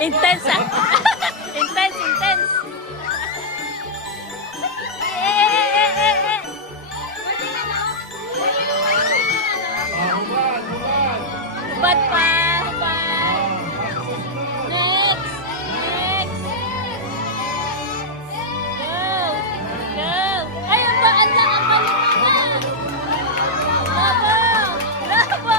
Intense ah. Intense, intense. Eh. Hubad pa, hubad. Next. Next. Go. Go. Ay, ang galing na. Bravo. Bravo.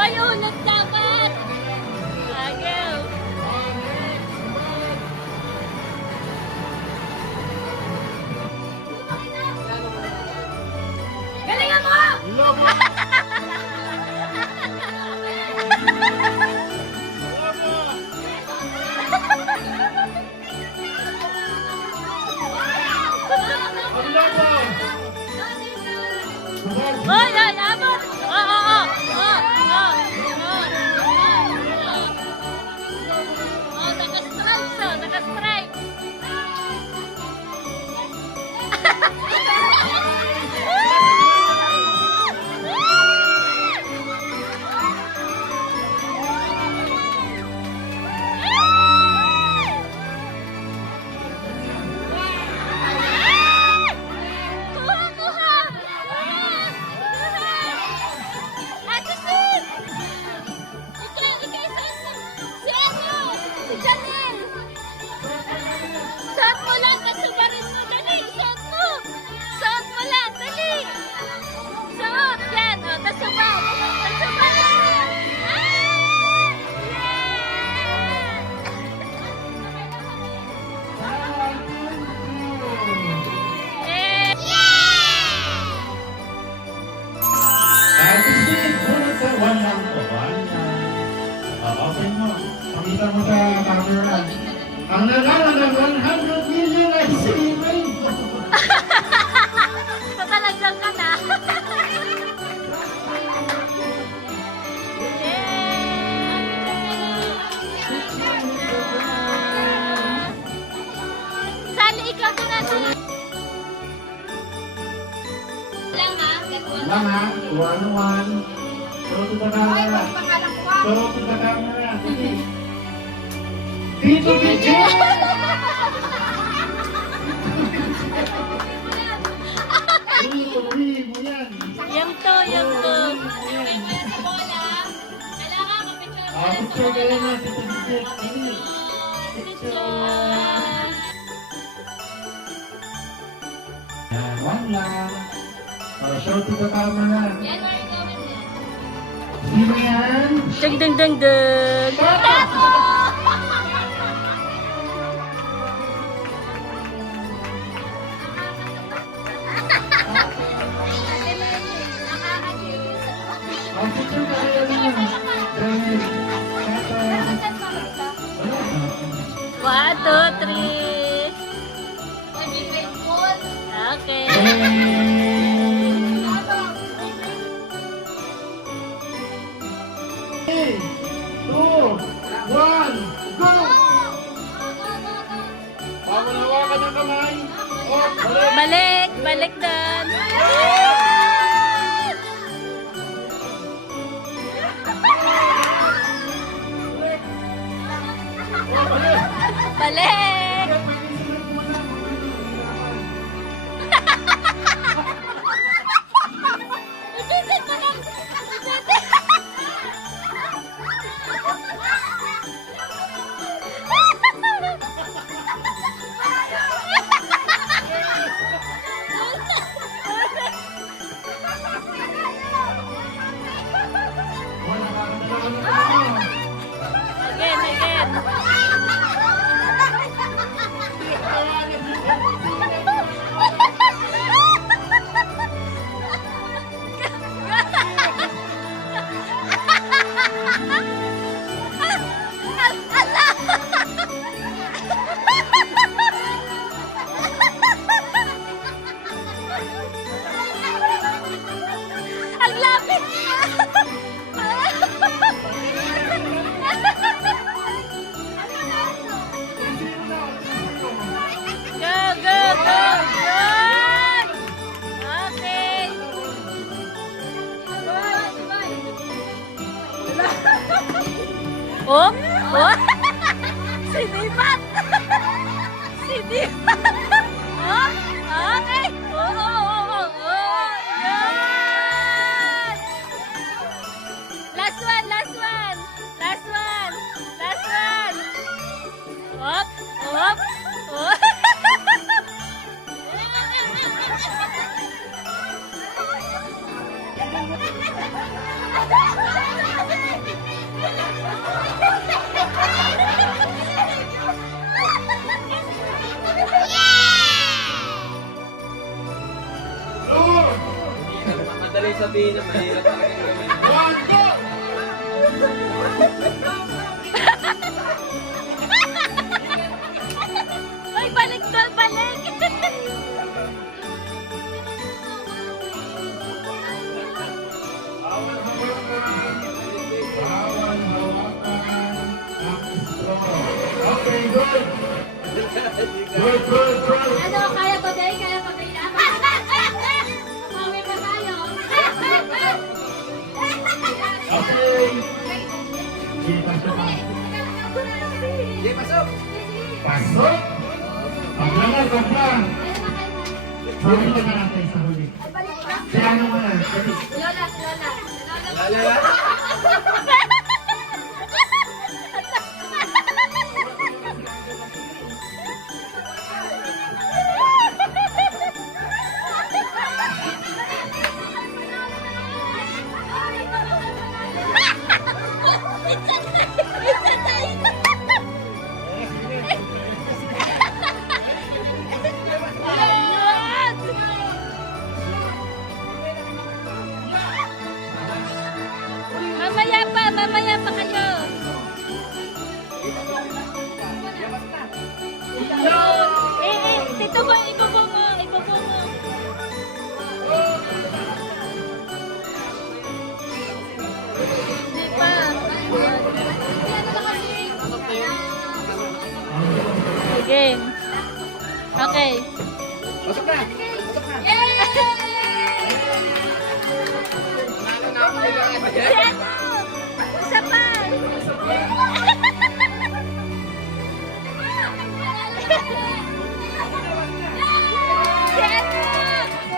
Ay, ulit dapat. Agaw. Galingan mo! Ay, ay, abot! Naka-strike, naka-strike. Suot mo lang, kasubarin mo, dali. Suot mo. Suot mo lang, dali. Suot, yan. O, tasubay. Tasubay. Open mo. Pakita mo sa camera. Ang nanalo ng 100 million ay si May. Patalagyan ka na. Sali, ikaw din natin. Lang ha, 1-1. Show to the camera. Show to the camera. Dito, Bichi! Tuloy mo yan. Yung to, yung to. Picture kayo na, Tito Bichi. Picture. Yan, one lang. Show to the camera. Sino yan? Ding, ding, ding, ding. Picture kayo na. Dahil, One, two, three. Okay. Three, two, one, go! Pawalawakan ng kamay. Oh, balik. Balik, balik doon. Balik. Oh! Oh! Sinibat! Sinibat! Oh! Okay! Oh! Oh! Oh! Oh! Yan! Last one! Last one! Last one! Last one! Op! Op! Oh! Madali sabihin na mahirap talaga gawin. Ay, balik doon! Balik! Bawal hawakan ang straw. Okay, good. Good, good, good. Ano, kaya ba, Day? Kaya ba, Day? Mapawi pa tayo. Okay. Sige, pasok ka. Sige, pasok! Pasok. Paglangan, paglang. Huli ka na natin sa huli. Si ano mo na? Lola, Lola. Lala! Mamaya pa kayo. Dito mo, ibubo mo, ibubo mo. Hindi pa. Sige. Okay. Pasok na! Pasok na! Nanalo na ako nila. Si ano? Isa pa. Si ano?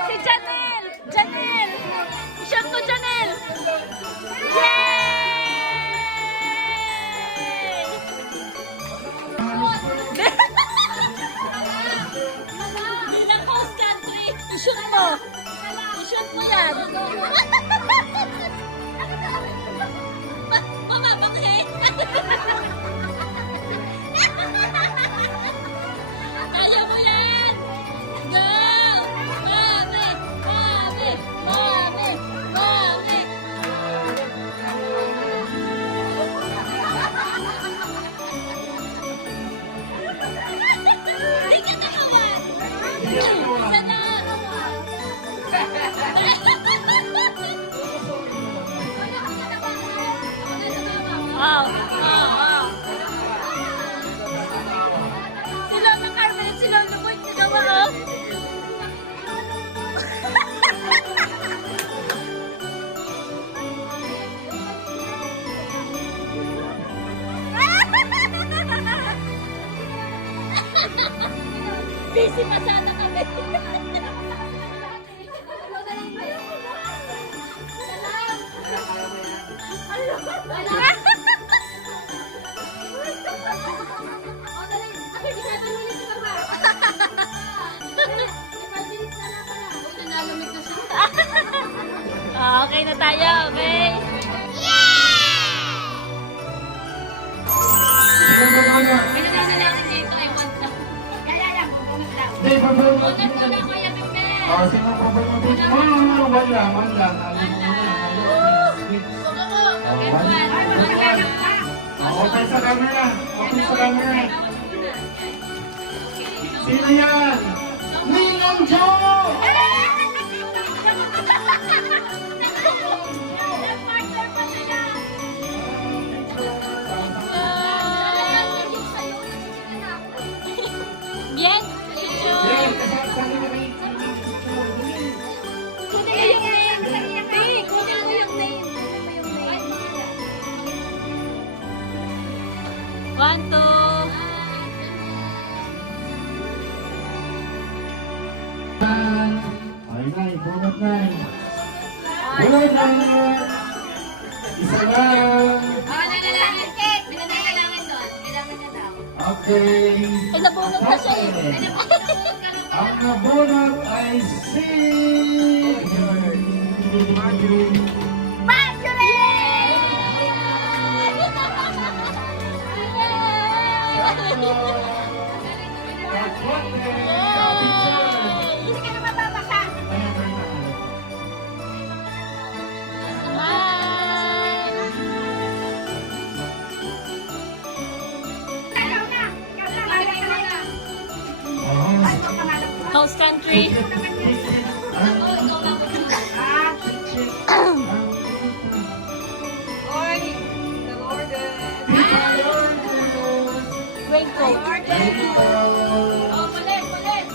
Si Janelle. Janelle. I-shot mo, Janelle. Bilang host country, i-shoot mo. I-shoot mo yan. Mama, bakit? Kaya mo yan! Go! Mami! Mami! Mami! Mami! Hindi ka nakawan! Isa na! Wow! Wow! Si Lola Carmen at si Lola Boy, nagawa oh! Busy pa sana kami. Okay na tayo, okay? Sige, mamaya. Pinanalo natin dito, I want na. Kaya lang, pupunod lang. Hindi, pabulong mo. Pupunod ko na, Kuya Pepe. Sino pabulong mo? One lang, one lang. Ano mo na? Switch. Open sa camera. Open sa camera. Sino yan? Ninong Joe! Bien. Yan, kasama mo rin. Yung name. Kunin mo yung name. Nay, bunot na. Bunot na. Isa lang. Okay. Ay, nabunot na siya eh. Ang nabunot ay si... House country. Raincoat. Oh, palit, palit.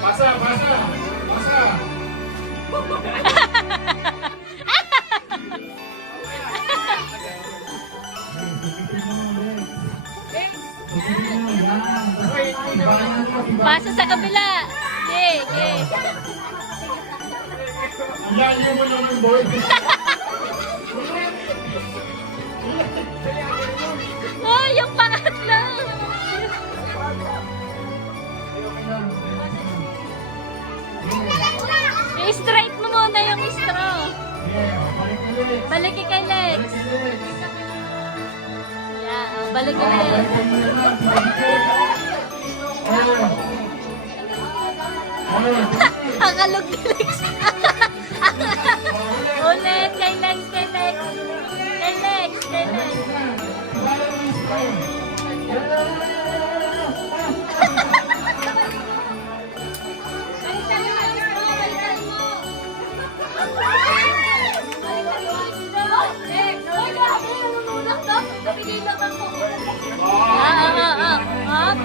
Basa, basa, basa. Pasa sa kabila. Yay, yay. Layo mo naman, boy. Oh, yung pangatlo. I-straight mo muna yung straw. Balik kay Lex. Yeah, oh, balik ulit. Hakalog ni Lex. Ulit, kay Lex, kay Lex. Kay Lex, kay Lex.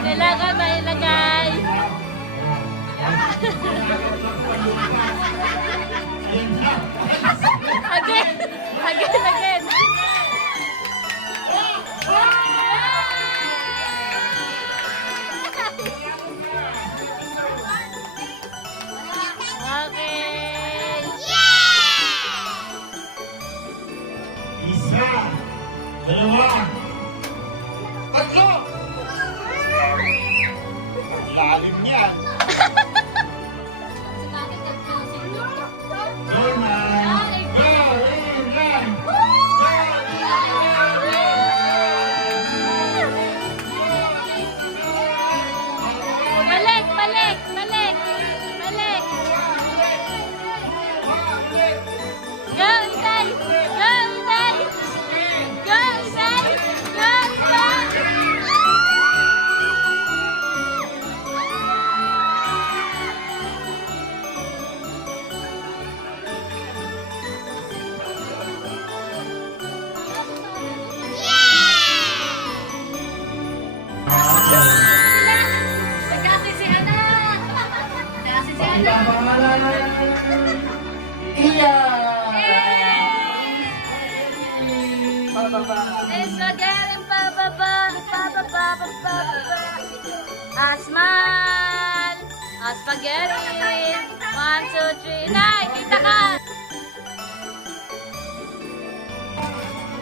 Kailangan mailagay. Again, again, again. Okay. Isa, dalawa, tatlo. Lalim niya. Go na. Go, Ilan. Balik, balik, balik, balik. Go, Isay! Go, Isay! Go, Isay! Go, Isay! Nagkasi si Ana! Nagkasi si Ana! Ang pangalan. Iya. Spaghetti, pababa, pababa, pababa. Asman! Spaghetti! 1, 2, 3, Nay! Kita ka!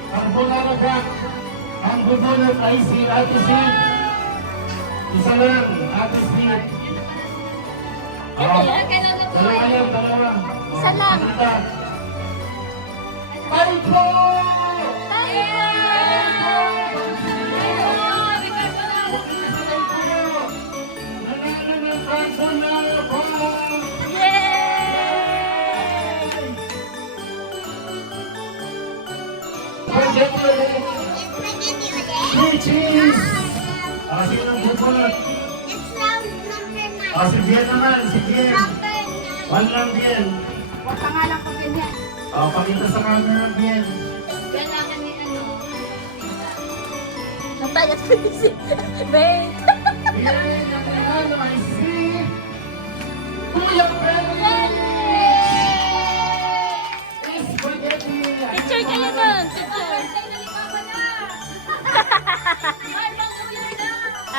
Ang bunalaga. Ang bubunot ay si Ate Sid. Isa lang, Ate Sid. Ito yan, kailangan ko. Dalawa yan, dalawa. Isa lang. Ay po! Nanalo ng personal ball! Yay! Three cheese! Sino ang bubunot? Si Bien naman, si Bien. One lang, Bien. Pakita sa camera, Bien. Kailangan ni ano. Natayat ko si Wait! Bien, ang nanalo ay si Kuya Freddy! Spaghetti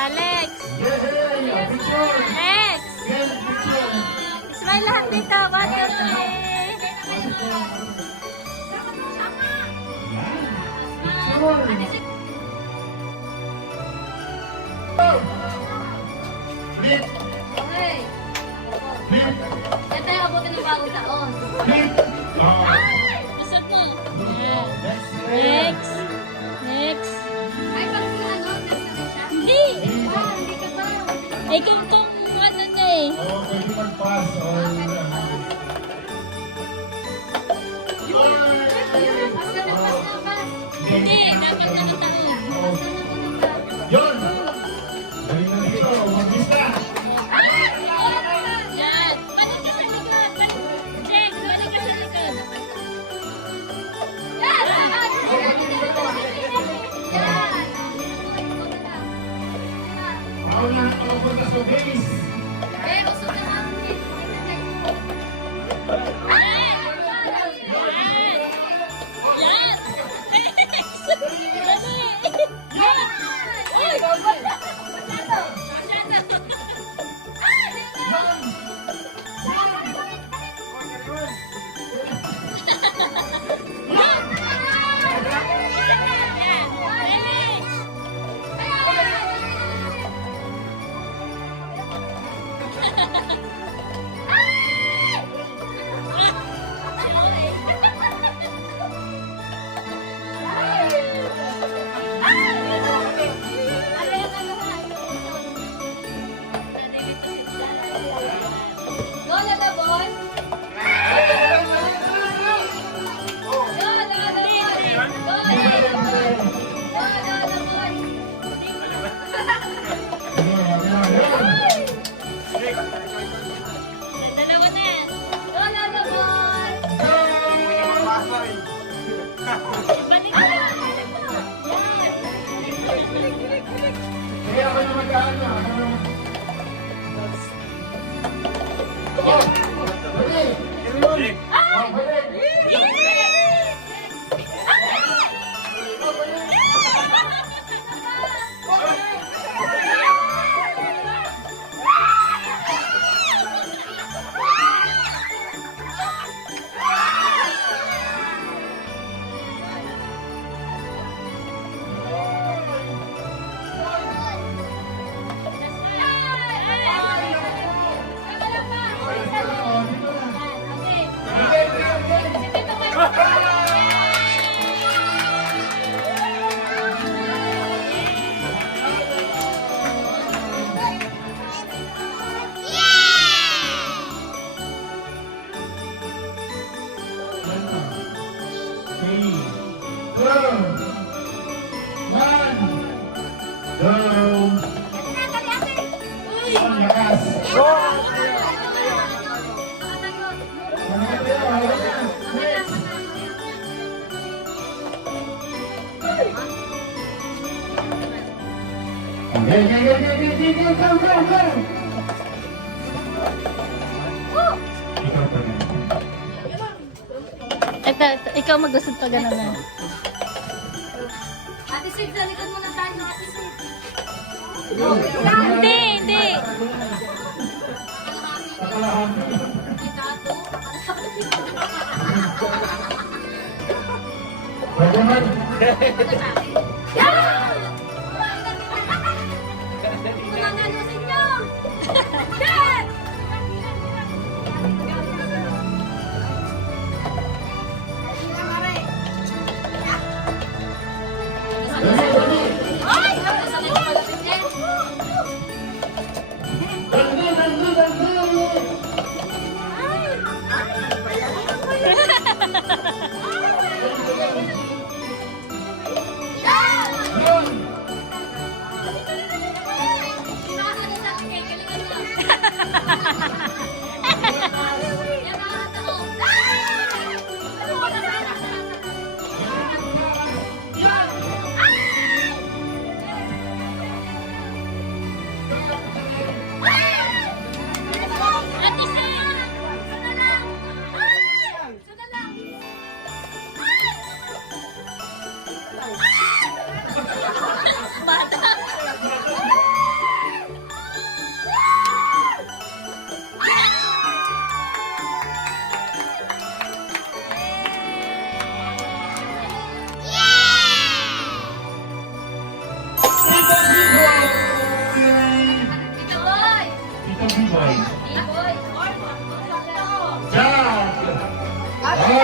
Alex. Yay! Picture! Alex. Yes, picture! Smile lahat dito. 1, 2, 3. Yan. Picture! Flip! Okay. Flip! Ito yung abutin ng bagong taon. Flip! Ah. Busog mo. Next. Next. Next. Ay, pag ano, nasa na siya? Hindi. Hindi ka ba? Ikaw tong ano na eh. Oh, pwede mag-pass or... Basta na, basta na. Hindi, dapat nakataon. Oh. Yun! Galing na dito, mag-lista! Yan. Balik ka sa likod. Check. Balik ka sa likod. Yan! Yan! Ako na ang punta sa base! Pero, sunod Yan. Dali. Yan. Uy. Go na the boy! Go, go, the boy! Go, the boy! Dalawa na. Go na the boy! Balik ka. Kaya ako na mag-ano. Oh! Pwede! Oh, pwede! Oh, dito na. Yan na. 3, 2, 1, go! Ang lakas! Next! Okay, go, go, go, go! Ikaw pa rin. Ito, ikaw mag-usap pa gano'n na. Ate Sid, sa likod mo na tayo, Ate Sid. Hindi, hindi. Pakalahati. Tato. Pwede man. Manalo sa inyo! Yan! Ay! Dandi, dandi, dandi! Yan!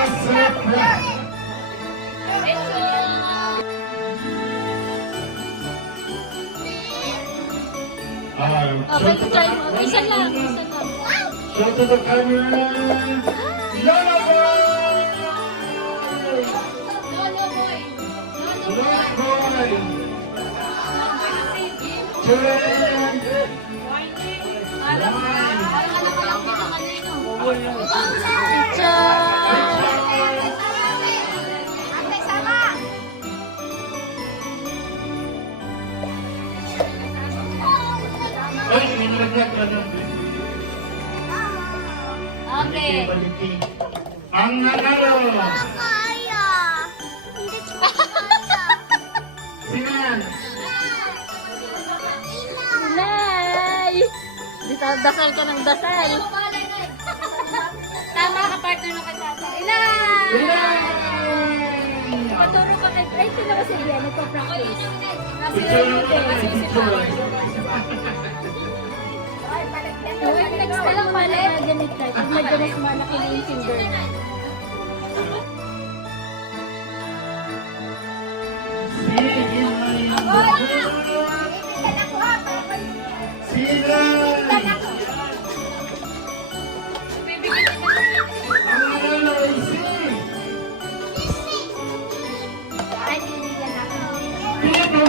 surprise. Okay, try mo. Isa lang, isa lang. Show to the camera. Lola Boy! Lolo boy. Lola Boy! Children! Ay, minilaglag ka ng Okay. ang nanalo. Sino yan? Nay! Dasal ka ng dasal. Tama ka, partner ng katata. Inay! Maturo ka kay... Ay, sino ba siya? Nagpa-practice. Next na lang pala. Ganit tayo. Pag medyo mas malaki na yung finger. Sino? Ang nanalo ay si Pino.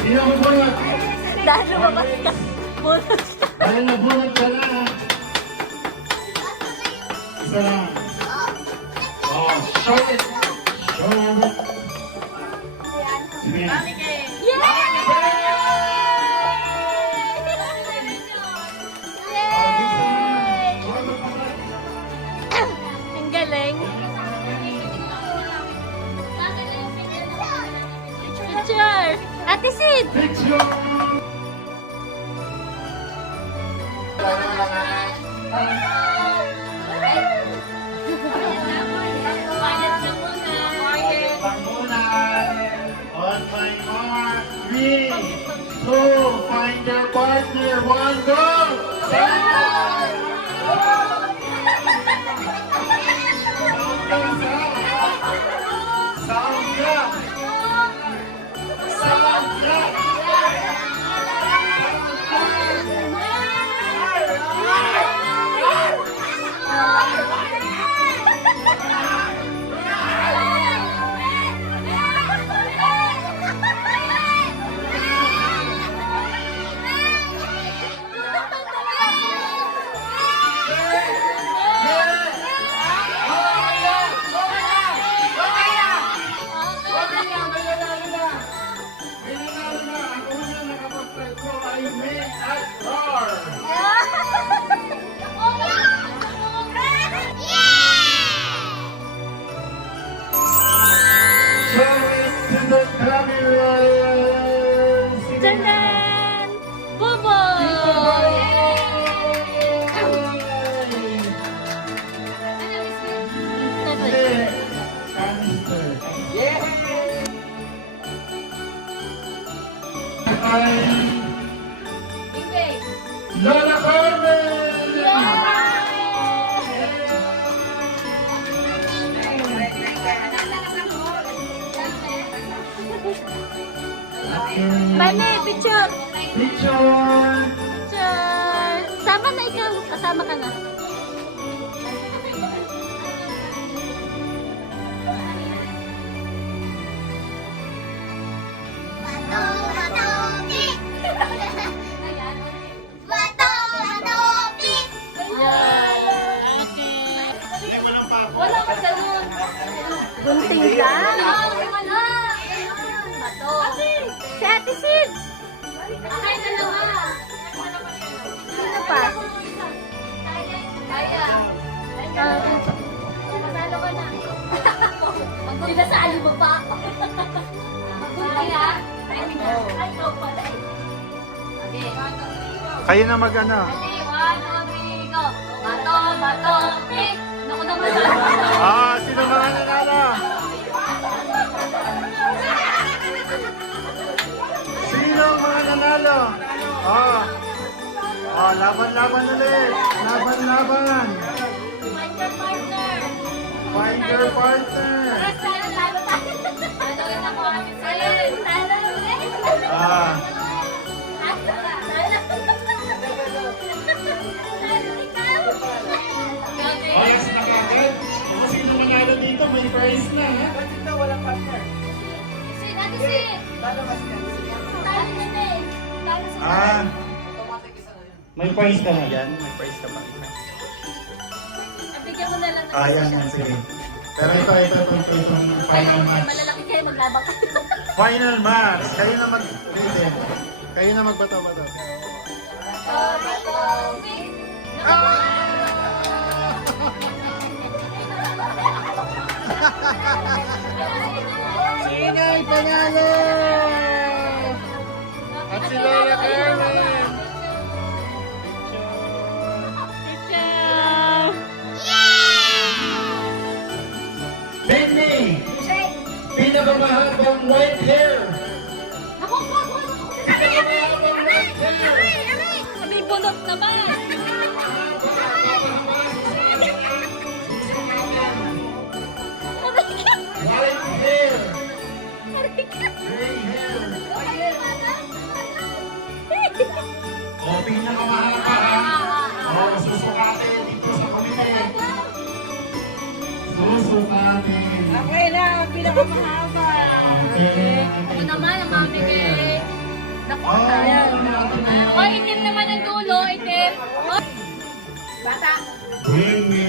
Sino mo ba? Dahil lumabas ka. Bonus ka. Dahil nabunod ka na. Isa lang. Oh, show it. Show it. Sige. Ang galing. Picture! Ate Sid! Picture. On my mark, 3, 2, find your partner, 1, go! Sound up! Sound up! Tanan! Buboy! Lola Carmen! Mali, picture! Picture! Picture! Sama na ikaw. Kasama ka na. Wala ka sa nun. Gunting lang. Si Ate Sid. Ay, dalawa. Sino pa? Kaya. Masalo ka na. Sinasali mo pa ako. Kaya? Ay, ikaw pala eh. Okay. Kayo na mag-ano. One, two, three. bato, pick. Naku naman. Sino mga nanalo? Sino ang mga nanalo? Laban-laban ulit. Laban-laban. Find your partner. Find your partner. Talo tayo. Talo ako. Talo ulit. Yes, nakakit. Sino manalo dito? May prize na, ha? May prize ka na yan? May prize ka pa isa. Bigyan mo na lang. Yan, sige. Pero itong final match. Malalaki kayo, maglabang kayo. Final match. Kayo na mag-written. Kayo na magbato-bato. Sino ay panalo? At si Lola Carmen. Benny! Pinakamahabang white hair! May bunot naman. White hair! Gray hair! Pinakamahaba ha? Susukatin dito sa komite. Susukatin. Okay na, pinakamahaba. Ako naman, ang mami kay... Naku, ayan. O, itim naman ang dulo, itim. Bata. Bring me.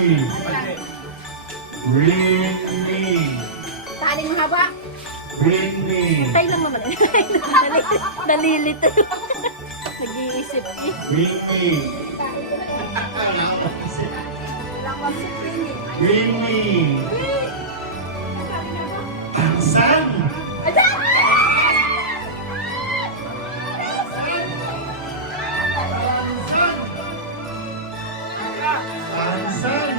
Bring me. Taling mahaba. Bring me. Tayo lang naman. Nalilito. Nag-iisip. Bring me. Bring me. Tansan. Tansan.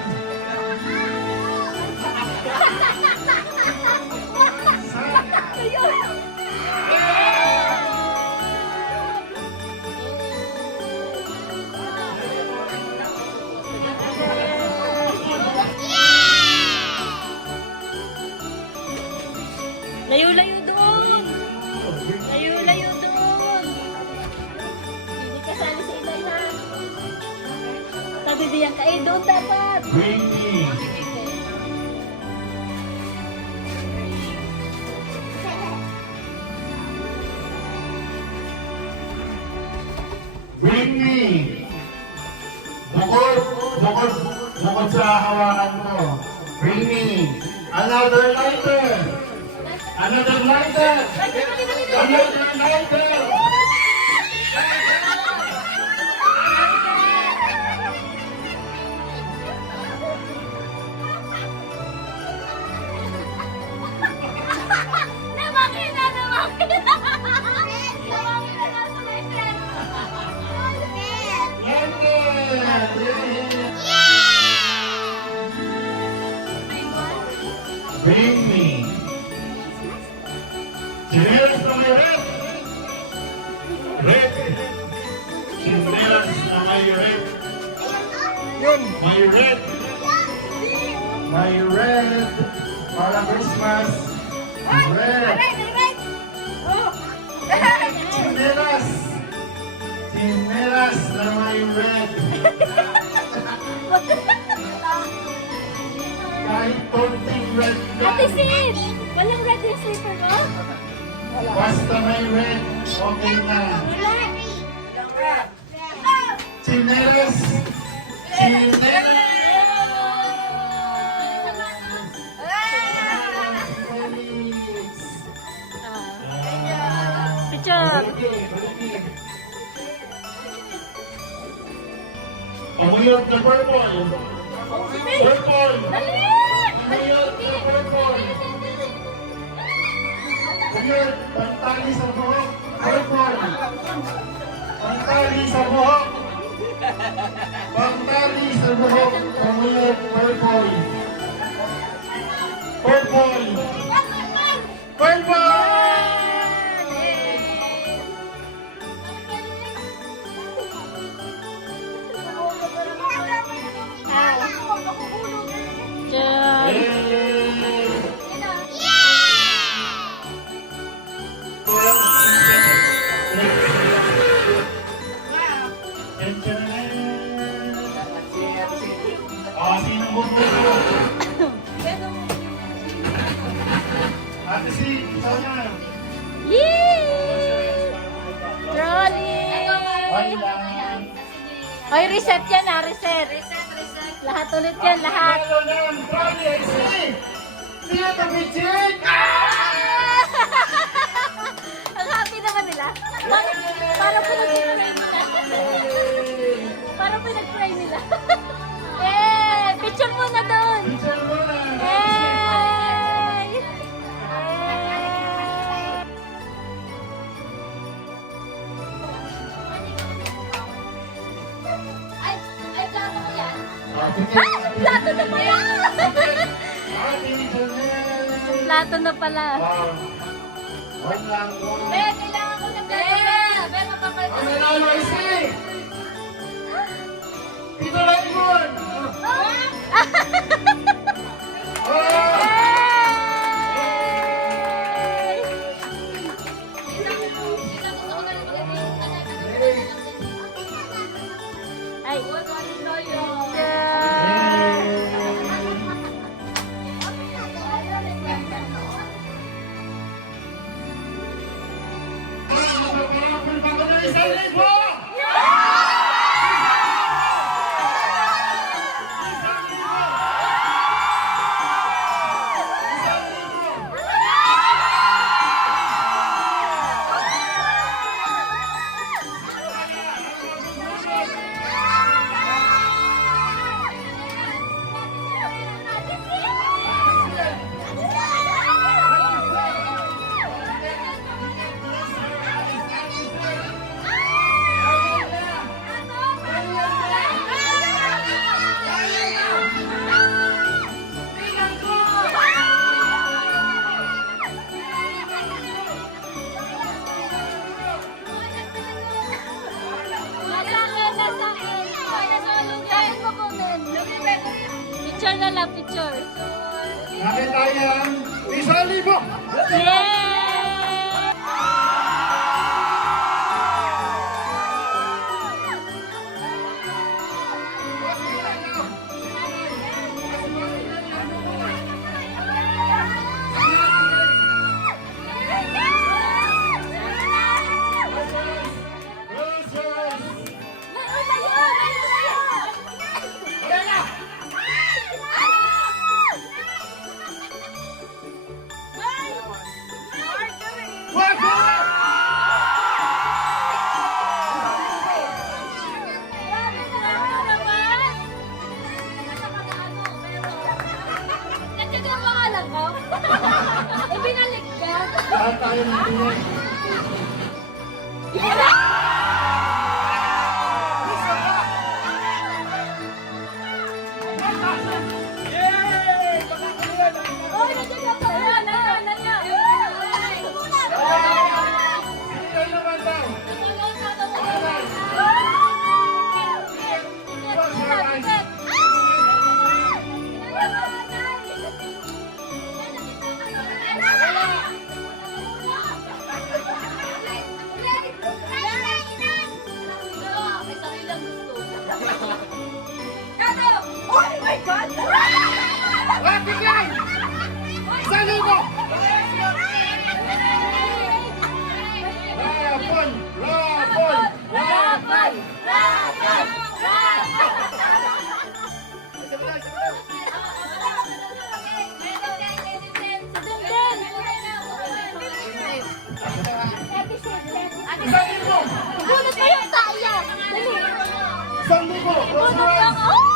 Layo-layo doon. Layo-layo doon. Hindi kasali sa iba ha. Sabi diyan ka, doon dapat. Bring me. Bring me. Bukod sa hawakan mo. Bring me. Another lighter. Another lighter. Another lighter. Nawakin na, nawakin na. Nawakin na lang sa may friend. Bring me. Chinelas na may red. Red. Chinelas na may red. May red. May red. Para Christmas. Red. Chinelas. Chinelas na may red. Kahit konting red Ate lang. Sid, walang red yung slipper mo? Basta may red, okay na. Chinelas. Chinelas. Picture. Umuyot na purple. Purple. Dali! Umuyot na purple. Umuyot. Pantali sa buhok. Purple. Pantali sa buhok. Pangtali sa buhok, pamulot, purple. Purple. Purple! Diyan. Sinong bubulo? Ate si, ikaw na. Yee! Trolley! Ay lang. Hoy, reset yan ah, reset. Lahat ulit yan, lahat. Ano lang, trolley, ay si. Siya kabitsit! Ang happy naman nila. Parang pinag-pray nila. Parang pinag-pray nila. Eh, picture muna doon. Picture mo na. Hey! Ay, plato ko yan. Plato na pala! Plato na pala. One lang, one. Kailangan ko ng plato. Be, mapapalit. Ang nanalo ay si. Tito Raymond. Ay. Picture na lang, picture. Nakita yan. Isang libo. Yay! Ibinalik niya. Lahat tayo nandun. Oh, nandiyan na pa. Nandiyan. Sino naman daw? Oh my God! Bakit yan? Isang libo. Rapon! Rapon! Rapan! Rapan! Isang libo! Bunot na yung tayo! Dali! Isang libo! Bunot lang! Oh!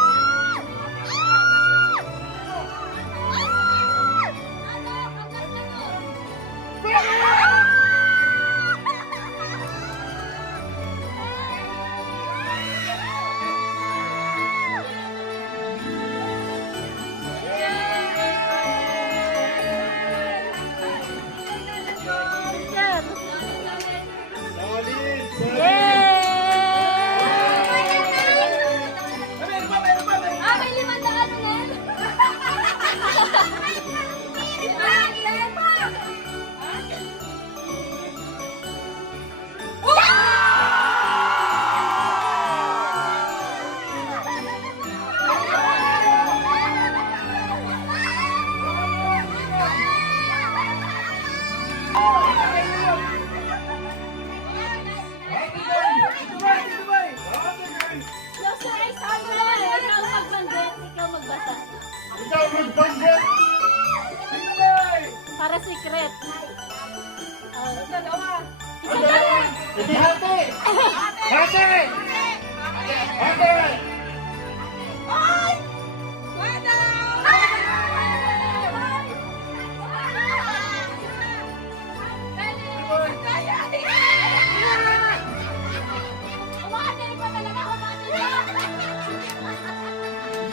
Ate! Ate!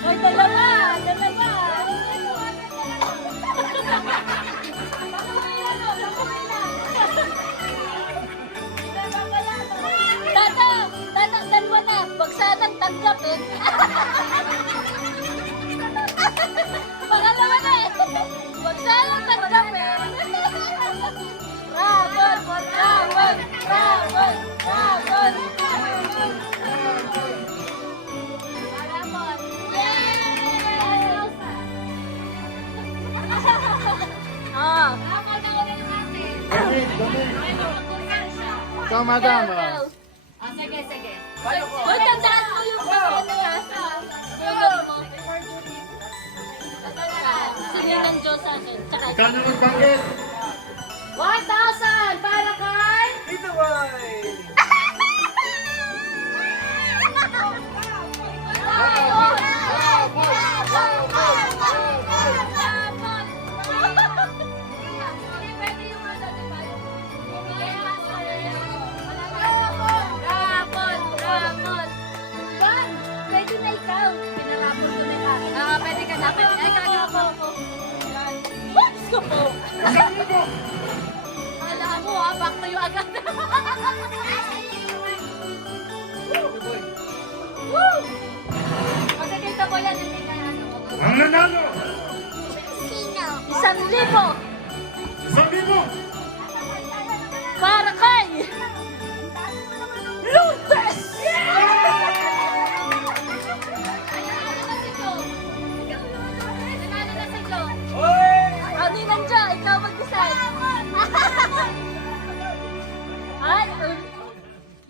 Ay, dalawa! Dalawa! Tata! Tata, dalawa na! Bagsagang tanggap eh! Pangalawa na eh! Bagsagang tanggap eh! Rabon! Rabon! Rabon! Rabon! Rabon! Yay! Ah! Damit, damit. Ikaw, madam. Sige, sige. Uy, tandaan mo yung pagkakasa. Yung mo. Tandaan. Sige ng Diyos sa akin. Tsaka Ikaw na magbanggit. 1,000 para kay... Dito, boy! Ramon! Ramon! Juan! Pwede na ikaw. Pinarapon ko na ka. Pwede ka na. Ay, kagawa ko. What's ko po? Kala mo ha, back to you agad. Woo! Kasi dito ko yan, hindi ka ano. Ang nanalo. 1,000 Sabi mo. para kay Lourdes! Ano nandiyan? Ikaw mag-decide. Ay,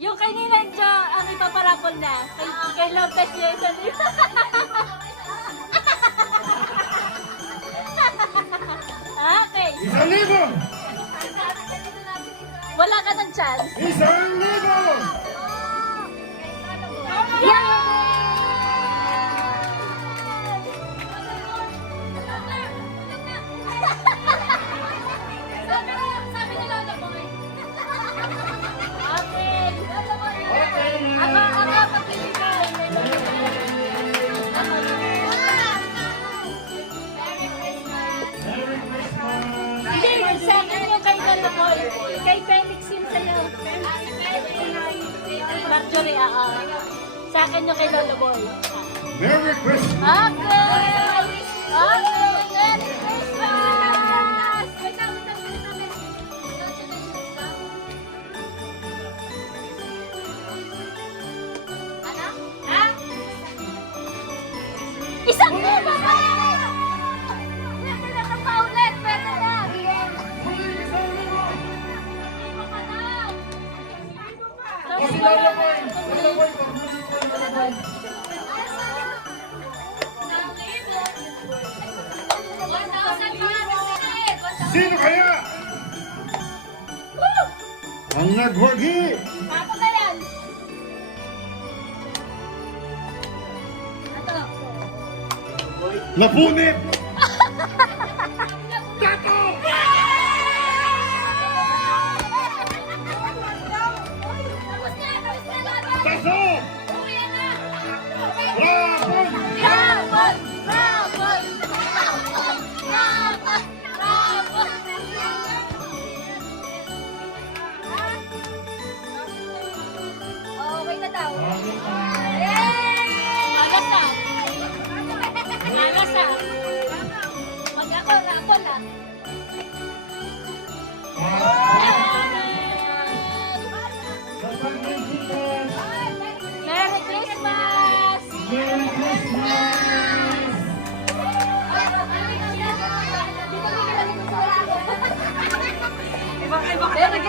yung kay Ninanja, ang ipaparapol na. Kay Lourdes yun. Okay. 1,000. Wala ka ng chance. 1,000. Sabi ni Lola Boy. Okay. Ako pagkikita. Merry Christmas. Merry Christmas. Hindi, sa akin yung kay Lola Boy. Kay Felix yun sa'yo. Marjorie, sa akin yung kay Lola Boy. Merry Christmas. Okay! Okay! Merry Christmas! Wait lang, wait lang, wait lang. Congratulations lang. Ano? Ha? 1,000 ba? Pwede na ka pa ulit! Pwede na! Hindi mo ka na! Kasi Lola Boy. Lola Boy, pag-ulit ko yung Lola Boy. Sino kaya? Ang nagwagi. Pato na yan! Ato. Napunit. Tato. Tapos na! Tapos na! Taso. Uwi na! Rapon. Rabon! Rabon! Rabon! Rabon! Rabon! Okay na daw. Yay! Agasa! Agasa! Mag-ako na, ako na. Merry Christmas! Merry Christmas. Merry